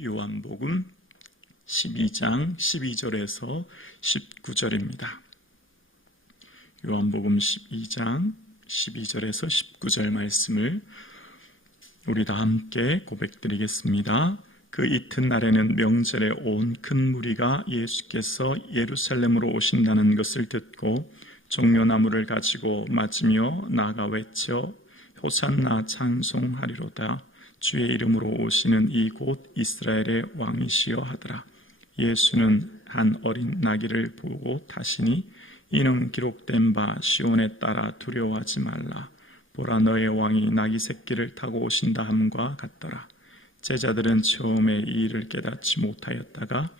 요한복음 12장 12절에서 19절입니다. 요한복음 12장 12절에서 19절 말씀을 우리 다 함께 고백드리겠습니다. 그 이튿날에는 명절에 온 큰 무리가 예수께서 예루살렘으로 오신다는 것을 듣고 종려나무를 가지고 맞으며 나아가 외쳐 호산나 찬송하리로다. 주의 이름으로 오시는 이곳 이스라엘의 왕이시여 하더라. 예수는 한 어린 나귀를 보고 타시니 이는 기록된 바 시온에 따라 두려워하지 말라. 보라 너의 왕이 나귀 새끼를 타고 오신다 함과 같더라. 제자들은 처음에 이 일을 깨닫지 못하였다가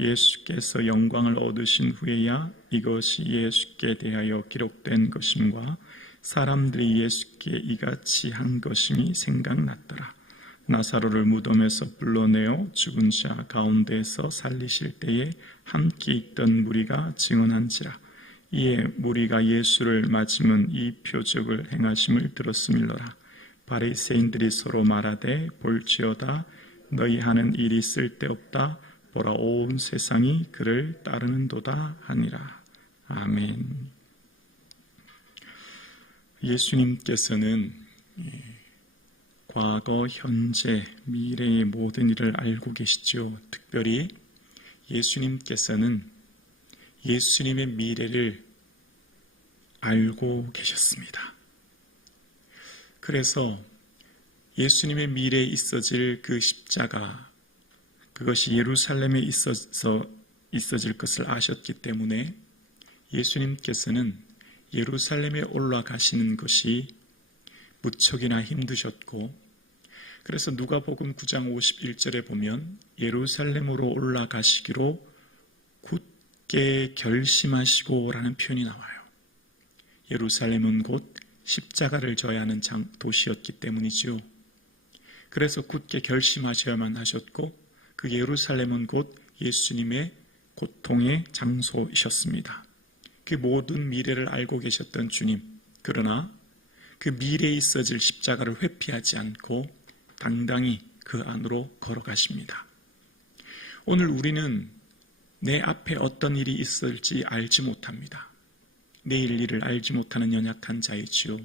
예수께서 영광을 얻으신 후에야 이것이 예수께 대하여 기록된 것임과 사람들이 예수께 이같이 한 것임이 생각났더라. 나사로를 무덤에서 불러내어 죽은 자 가운데에서 살리실 때에 함께 있던 무리가 증언한지라. 이에 무리가 예수를 맞으면 이 표적을 행하심을 들었음일러라. 바리새인들이 서로 말하되 볼지어다 너희 하는 일이 쓸데없다. 보라 온 세상이 그를 따르는도다 하니라. 아멘. 예수님께서는 과거, 현재, 미래의 모든 일을 알고 계시죠. 특별히 예수님께서는 예수님의 미래를 알고 계셨습니다. 그래서 예수님의 미래에 있어질 그 십자가, 그것이 예루살렘에 있어질 것을 아셨기 때문에 예수님께서는 예루살렘에 올라가시는 것이 무척이나 힘드셨고, 그래서 누가복음 9장 51절에 보면 예루살렘으로 올라가시기로 굳게 결심하시고 라는 표현이 나와요. 예루살렘은 곧 십자가를 져야 하는 도시였기 때문이죠. 그래서 굳게 결심하셔야만 하셨고, 그 예루살렘은 곧 예수님의 고통의 장소이셨습니다. 그 모든 미래를 알고 계셨던 주님, 그러나 그 미래에 있어질 십자가를 회피하지 않고 당당히 그 안으로 걸어가십니다. 오늘 우리는 내 앞에 어떤 일이 있을지 알지 못합니다. 내일 일을 알지 못하는 연약한 자이지요.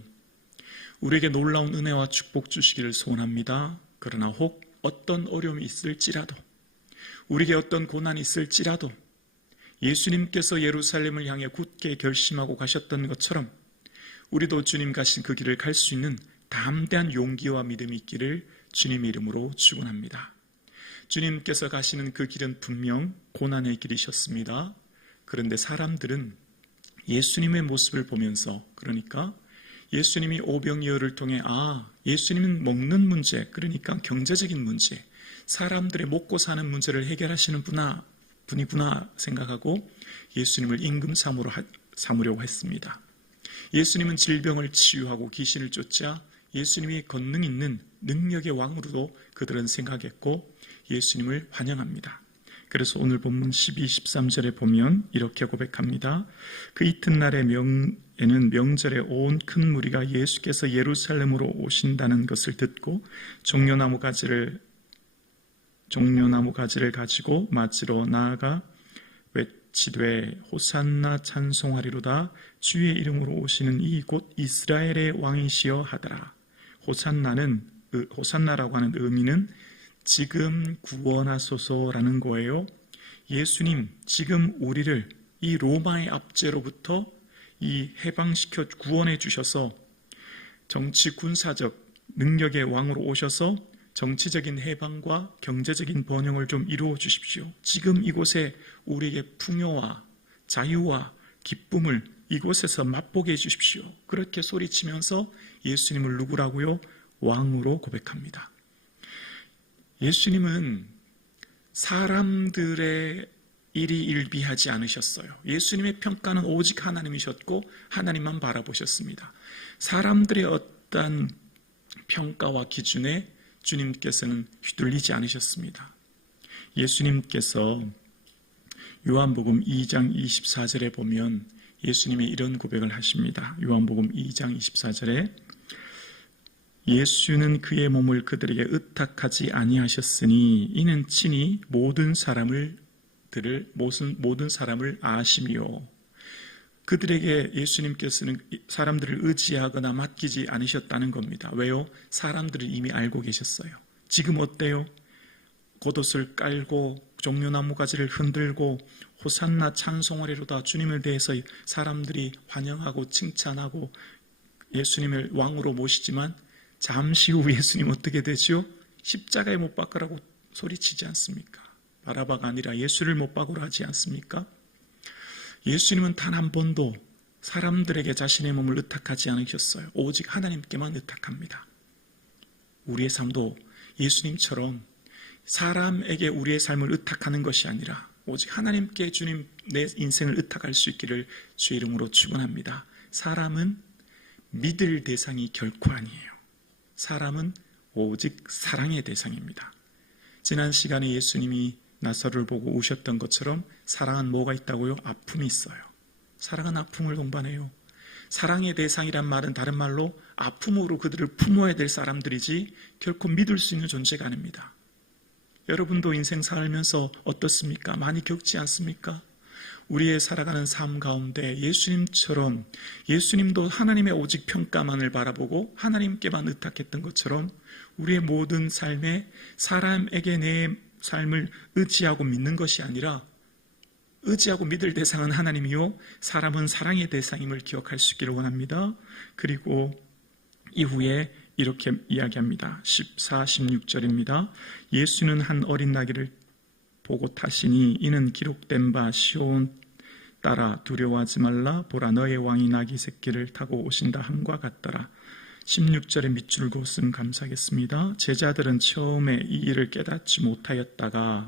우리에게 놀라운 은혜와 축복 주시기를 소원합니다. 그러나 혹 어떤 어려움이 있을지라도, 우리에게 어떤 고난이 있을지라도 예수님께서 예루살렘을 향해 굳게 결심하고 가셨던 것처럼 우리도 주님 가신 그 길을 갈 수 있는 담대한 용기와 믿음이 있기를 주님의 이름으로 축원합니다. 주님께서 가시는 그 길은 분명 고난의 길이셨습니다. 그런데 사람들은 예수님의 모습을 보면서, 그러니까 예수님이 오병이어를 통해 예수님은 먹는 문제, 그러니까 경제적인 문제, 사람들의 먹고 사는 문제를 해결하시는 분이구나 생각하고 예수님을 임금 삼으려고 했습니다. 예수님은 질병을 치유하고 귀신을 쫓자 예수님이 권능 있는 능력의 왕으로도 그들은 생각했고 예수님을 환영합니다. 그래서 오늘 본문 12, 13절에 보면 이렇게 고백합니다. 그 이튿날에는 명절에 온 큰 무리가 예수께서 예루살렘으로 오신다는 것을 듣고 종려나무 가지를 가지고 맞으러 나아가 외치되 호산나 찬송하리로다. 주의 이름으로 오시는 이곳 이스라엘의 왕이시여 하더라. 호산나라고 하는 의미는 지금 구원하소서라는 거예요. 예수님, 지금 우리를 이 로마의 압제로부터 해방시켜 구원해 주셔서 정치 군사적 능력의 왕으로 오셔서 정치적인 해방과 경제적인 번영을 좀 이루어 주십시오. 지금 이곳에 우리에게 풍요와 자유와 기쁨을 이곳에서 맛보게 해주십시오. 그렇게 소리치면서 예수님을 누구라고요? 왕으로 고백합니다. 예수님은 사람들의 일이 일비하지 않으셨어요. 예수님의 평가는 오직 하나님이셨고 하나님만 바라보셨습니다. 사람들의 어떤 평가와 기준에 주님께서는 휘둘리지 않으셨습니다. 예수님께서 요한복음 2장 24절에 보면 예수님이 이런 고백을 하십니다. 요한복음 2장 24절에 예수는 그의 몸을 그들에게 의탁하지 아니하셨으니 이는 친히 모든 사람을 아심이요. 그들에게 예수님께서는 사람들을 의지하거나 맡기지 않으셨다는 겁니다. 왜요? 사람들을 이미 알고 계셨어요. 지금 어때요? 겉옷을 깔고 종려나무 가지를 흔들고 호산나 찬송하리로다 주님을 대해서 사람들이 환영하고 칭찬하고 예수님을 왕으로 모시지만 잠시 후 예수님 어떻게 되죠? 십자가에 못 박으라고 소리치지 않습니까? 바라바가 아니라 예수를 못 박으라 하지 않습니까? 예수님은 단 한 번도 사람들에게 자신의 몸을 의탁하지 않으셨어요. 오직 하나님께만 의탁합니다. 우리의 삶도 예수님처럼 사람에게 우리의 삶을 의탁하는 것이 아니라 오직 하나님께 주님 내 인생을 의탁할 수 있기를 주의 이름으로 축원합니다. 사람은 믿을 대상이 결코 아니에요. 사람은 오직 사랑의 대상입니다. 지난 시간에 예수님이 나사로를 보고 우셨던 것처럼 사랑은 뭐가 있다고요? 아픔이 있어요. 사랑은 아픔을 동반해요. 사랑의 대상이란 말은 다른 말로 아픔으로 그들을 품어야 될 사람들이지 결코 믿을 수 있는 존재가 아닙니다. 여러분도 인생 살면서 어떻습니까? 많이 겪지 않습니까? 우리의 살아가는 삶 가운데 예수님처럼 예수님도 하나님의 오직 평가만을 바라보고 하나님께만 의탁했던 것처럼 우리의 모든 삶에 사람에게 내 삶을 의지하고 믿는 것이 아니라 의지하고 믿을 대상은 하나님이요 사람은 사랑의 대상임을 기억할 수 있기를 원합니다. 그리고 이후에 이렇게 이야기합니다. 14, 16절입니다. 예수는 한 어린 나귀를 보고 타시니 이는 기록된 바 시온 따라 두려워하지 말라 보라 너의 왕이 나귀 새끼를 타고 오신다 함과 같더라. 16절의 밑줄 그었음 감사하겠습니다. 제자들은 처음에 이 일을 깨닫지 못하였다가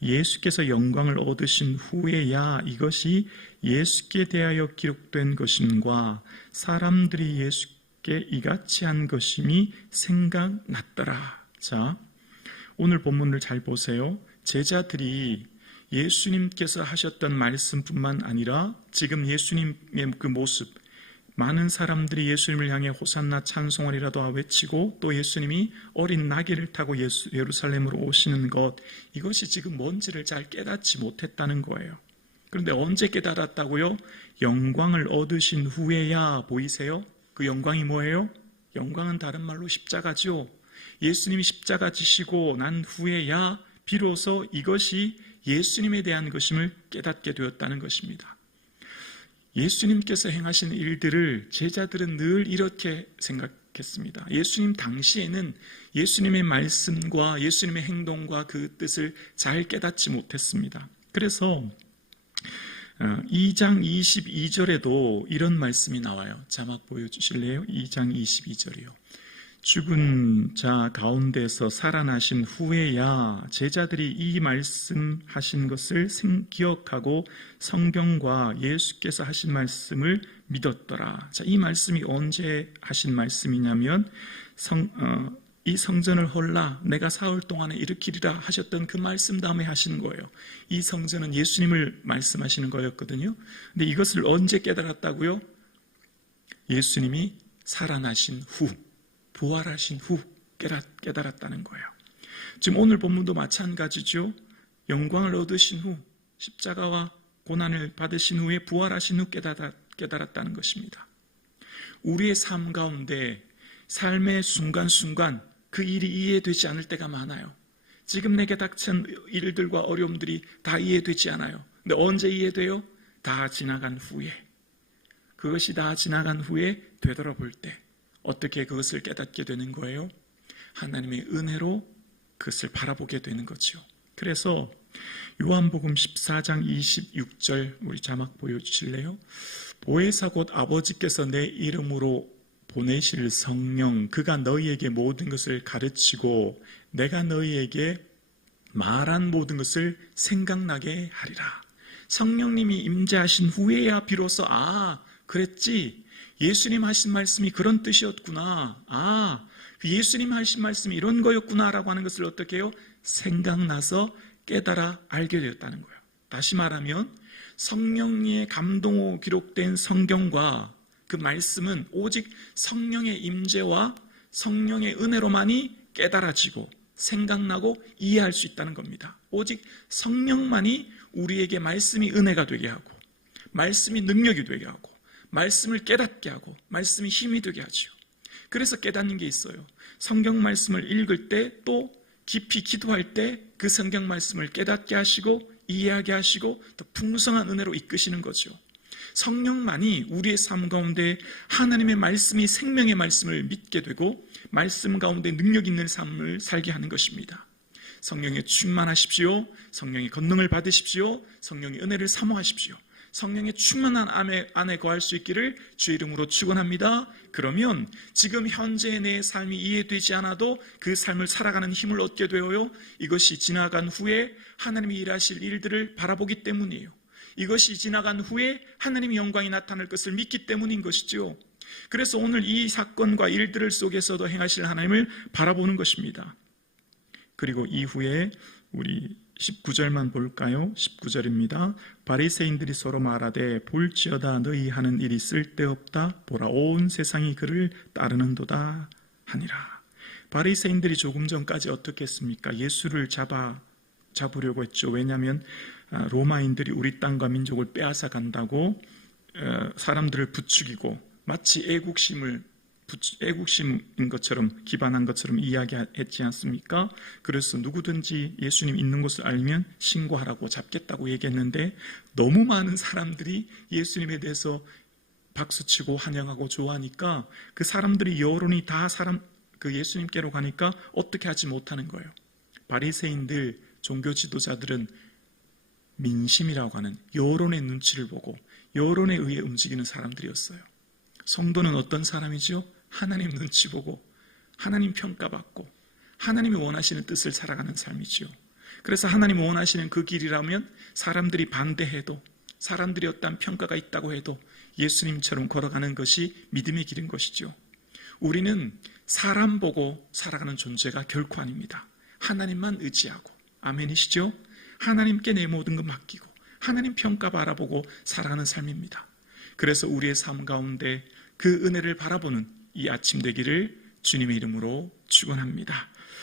예수께서 영광을 얻으신 후에야 이것이 예수께 대하여 기록된 것임과 사람들이 예수께 이같이 한 것임이 생각났더라. 자, 오늘 본문을 잘 보세요. 제자들이 예수님께서 하셨던 말씀뿐만 아니라 지금 예수님의 그 모습, 많은 사람들이 예수님을 향해 호산나 찬송하리라도 외치고 또 예수님이 어린 나귀를 타고 예루살렘으로 오시는 것, 이것이 지금 뭔지를 잘 깨닫지 못했다는 거예요. 그런데 언제 깨달았다고요? 영광을 얻으신 후에야. 보이세요? 그 영광이 뭐예요? 영광은 다른 말로 십자가죠. 예수님이 십자가 지시고 난 후에야 비로소 이것이 예수님에 대한 것임을 깨닫게 되었다는 것입니다. 예수님께서 행하신 일들을 제자들은 늘 이렇게 생각했습니다. 예수님 당시에는 예수님의 말씀과 예수님의 행동과 그 뜻을 잘 깨닫지 못했습니다. 그래서 2장 22절에도 이런 말씀이 나와요. 자막 보여주실래요? 2장 22절이요. 죽은 자 가운데서 살아나신 후에야 제자들이 이 말씀하신 것을 기억하고 성경과 예수께서 하신 말씀을 믿었더라. 자, 이 말씀이 언제 하신 말씀이냐면 이 성전을 헐라 내가 사흘 동안에 일으키리라 하셨던 그 말씀 다음에 하시는 거예요. 이 성전은 예수님을 말씀하시는 거였거든요. 근데 이것을 언제 깨달았다고요? 예수님이 살아나신 후, 부활하신 후 깨달았다는 거예요. 지금 오늘 본문도 마찬가지죠. 영광을 얻으신 후, 십자가와 고난을 받으신 후에 부활하신 후 깨달았다는 것입니다. 우리의 삶 가운데 삶의 순간순간 그 일이 이해되지 않을 때가 많아요. 지금 내게 닥친 일들과 어려움들이 다 이해되지 않아요. 근데 언제 이해돼요? 다 지나간 후에. 그것이 다 지나간 후에 되돌아볼 때 어떻게 그것을 깨닫게 되는 거예요? 하나님의 은혜로 그것을 바라보게 되는 거죠. 그래서 요한복음 14장 26절 우리 자막 보여주실래요? 보혜사 곧 아버지께서 내 이름으로 보내실 성령 그가 너희에게 모든 것을 가르치고 내가 너희에게 말한 모든 것을 생각나게 하리라. 성령님이 임재하신 후에야 비로소 그랬지 예수님 하신 말씀이 그런 뜻이었구나. 예수님 하신 말씀이 이런 거였구나 라고 하는 것을 어떻게 해요? 생각나서 깨달아 알게 되었다는 거예요. 다시 말하면 성령의 감동으로 기록된 성경과 그 말씀은 오직 성령의 임재와 성령의 은혜로만이 깨달아지고 생각나고 이해할 수 있다는 겁니다. 오직 성령만이 우리에게 말씀이 은혜가 되게 하고 말씀이 능력이 되게 하고 말씀을 깨닫게 하고 말씀이 힘이 되게 하죠. 그래서 깨닫는 게 있어요. 성경 말씀을 읽을 때 또 깊이 기도할 때 그 성경 말씀을 깨닫게 하시고 이해하게 하시고 더 풍성한 은혜로 이끄시는 거죠. 성령만이 우리의 삶 가운데 하나님의 말씀이 생명의 말씀을 믿게 되고 말씀 가운데 능력 있는 삶을 살게 하는 것입니다. 성령에 충만하십시오. 성령의 권능을 받으십시오. 성령의 은혜를 사모하십시오. 성령의 충만한 안에 거할 수 있기를 주의 이름으로 축원합니다. 그러면 지금 현재의 내 삶이 이해되지 않아도 그 삶을 살아가는 힘을 얻게 되어요. 이것이 지나간 후에 하나님이 일하실 일들을 바라보기 때문이에요. 이것이 지나간 후에 하나님의 영광이 나타날 것을 믿기 때문인 것이죠. 그래서 오늘 이 사건과 일들 속에서도 행하실 하나님을 바라보는 것입니다. 그리고 이후에 우리 19절만 볼까요? 19절입니다. 바리새인들이 서로 말하되 볼지어다 너희 하는 일이 쓸데없다. 보라 온 세상이 그를 따르는도다 하니라. 바리새인들이 조금 전까지 어떻게 했습니까? 예수를 잡으려고 했죠. 왜냐하면 로마인들이 우리 땅과 민족을 빼앗아 간다고 사람들을 부추기고 마치 애국심인 것처럼 기반한 것처럼 이야기했지 않습니까? 그래서 누구든지 예수님 있는 곳을 알면 신고하라고 잡겠다고 얘기했는데 너무 많은 사람들이 예수님에 대해서 박수치고 환영하고 좋아하니까 그 사람들이 여론이 다 그 예수님께로 가니까 어떻게 하지 못하는 거예요. 바리새인들 종교 지도자들은 민심이라고 하는 여론의 눈치를 보고 여론에 의해 움직이는 사람들이었어요. 성도는 어떤 사람이죠? 하나님 눈치 보고 하나님 평가받고 하나님이 원하시는 뜻을 살아가는 삶이지요. 그래서 하나님 원하시는 그 길이라면 사람들이 반대해도 사람들이 어떤 평가가 있다고 해도 예수님처럼 걸어가는 것이 믿음의 길인 것이죠. 우리는 사람 보고 살아가는 존재가 결코 아닙니다. 하나님만 의지하고 아멘이시죠? 하나님께 내 모든 것 맡기고 하나님 평가 바라보고 살아가는 삶입니다. 그래서 우리의 삶 가운데 그 은혜를 바라보는 이 아침 되기를 주님의 이름으로 축원합니다.